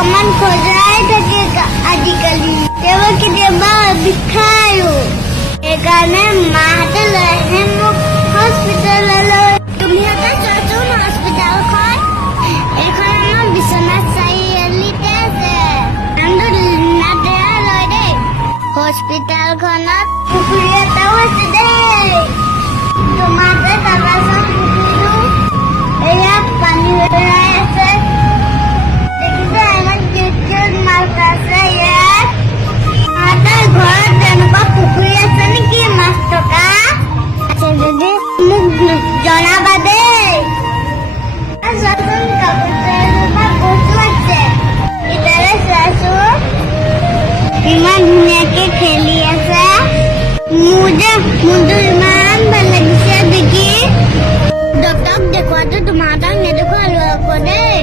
অকমান খজাই থাকে আজিকালি কেতিয়াবা বিষায়ো সেইকাৰণে মাহঁতে লৈ আহে মোক হস্পিটেললৈ তুমিহঁতে চোৱাচোন হস্পিটেলখন এইখন আমাৰ বিশ্বনাথ চাৰিআলিতে আছে নামটো নাতেৰা লয় দেই হস্পিটেলখনত পুখুৰী এটাও আছে দেই তোমাকে চাবাচোন পুখুৰীটো এয়া পানী ওলাই আছে দেখিছা ইমান কিউট কিউট মাছ আছে ইয়াত আমাৰ ঘৰত তেনেকুৱা পুখুৰী আছে নেকি মাছ থকা আছে যদি মোক জনাবা দেই চোৱাচোন কাপোৰ এজোপা কচু আছে ইটাৰে চোৱাচোন ইমান ধুনীয়াকে খেলি আছে মোৰটো ইমান ভাল লাগিছে দেখি ডক্টৰক দেখুৱাটো তোমাহঁতক নেদেখুৱালো আকৌ দেই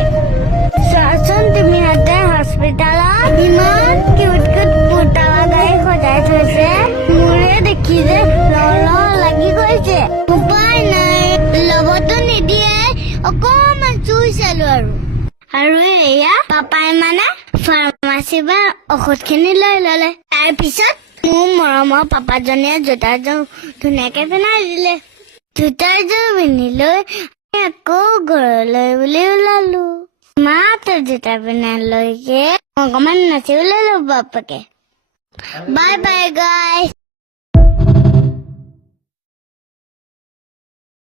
চোৱাচোন তুমি ইয়াতে হস্পিটেলত ইমান কিউট কিউট পুতলা গাড়ী সজাই থৈছে মোৰে দেখি যে ল লাগি গৈছে উপায় নাই ল'বতো নিদিয়ে অকমান চুই চালো আৰু এয়া পাপাই মানে ফাৰ্মাচীৰ পৰা ঔষধখিনি লৈ ললে তাৰপিছত মোৰ মৰমৰ পাপাজনীয়ে জোতাযোৰ ধুনীয়াকে পিন্ধাই দিলে জোতাযোৰ পিন্ধি লৈ আকৌ ঘৰলৈ বুলি ওলালো মাত্ৰ জোতা পিন্ধাই লৈকে অকমান নাচি ওলালো বাপাকে বাই বাই গাইছ